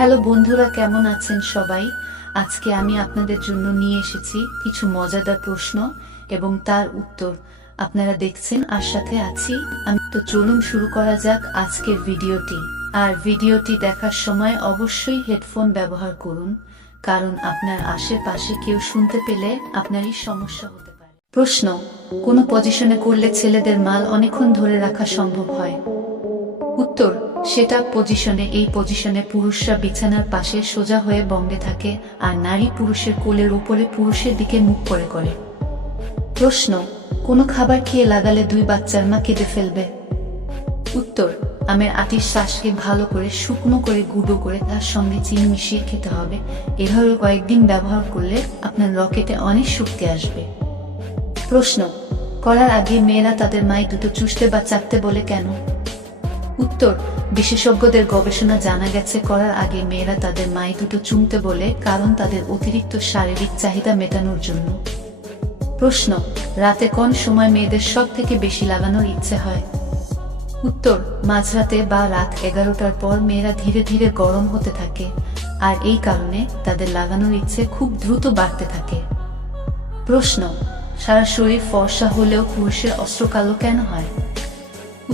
Hello বন্ধুরা, কেমন আছেন সবাই? আজকে আমি আপনাদের জন্য নিয়ে এসেছি কিছু মজাদার প্রশ্ন এবং তার উত্তর। আপনারা দেখছেন আর সাথে আছি আমি। তো চলুন শুরু করা যাক আজকের ভিডিওটি। আর ভিডিওটি দেখার সময় অবশ্যই হেডফোন ব্যবহার করুন, কারণ আপনার আশেপাশে কেউ শুনতে পেলে আপনারই সমস্যা হতে পারে। প্রশ্ন: কোন পজিশনে করলে ছেলেদের মাল অনেকক্ষণ ধরে রাখা সম্ভব হয়? উত্তর: সেটা পজিশনে। এই পজিশনে পুরুষরা বিছানার পাশে সোজা হয়ে বঙ্গে থাকে, আর নারী পুরুষের কোলের উপরে পুরুষের দিকে মুখ করে। প্রশ্ন: কোনো খাবার খেয়ে লাগালে দুই বাচ্চার মা কেঁদে ফেলবে? উত্তর: আমের আটির শ্বাসকে ভালো করে শুকনো করে গুঁড়ো করে তার সঙ্গে চিনি মিশিয়ে খেতে হবে। এভাবে কয়েকদিন ব্যবহার করলে আপনার রকেটে অনেক শক্তি আসবে। প্রশ্ন: করার আগে মেয়েরা তাদের মাই দুটো চুষতে বা চাটতে বলে কেন? উত্তর: বিশেষজ্ঞদের গবেষণা জানা গেছে করার আগে মেয়েরা তাদের মাই দুটো চুমতে বলে, কারণ তাদের অতিরিক্ত শারীরিক চাহিদা মেটানোর জন্য। প্রশ্ন: রাতে কোন সময় মেয়েদের সব থেকে বেশি লাগানোর ইচ্ছে হয়? উত্তর: মাঝরাতে বা রাত 11টার পর মেয়েরা ধীরে ধীরে গরম হতে থাকে, আর এই কারণে তাদের লাগানোর ইচ্ছে খুব দ্রুত বাড়তে থাকে। প্রশ্ন: সারা শরীর ফর্সা হলেও পুরুষের অস্ত্র কালো কেন হয়?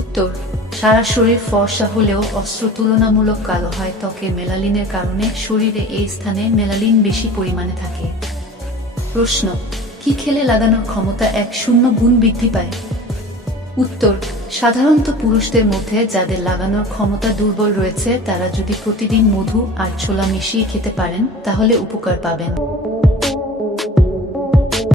উত্তর: সারা শরীর ফর্সা হলেও অস্ত্র তুলনামূলক কালো হয় ত্বকে মেলানিনের কারণে। শরীরে এই স্থানে মেলানিন বেশি পরিমাণে থাকে। প্রশ্ন: কি খেলে লাগানোর ক্ষমতা 100 গুণ বৃদ্ধি পায়? উত্তর: সাধারণত পুরুষদের মধ্যে যাদের লাগানোর ক্ষমতা দুর্বল রয়েছে তারা যদি প্রতিদিন মধু আর ছোলা মিশিয়ে খেতে পারেন তাহলে উপকার পাবেন।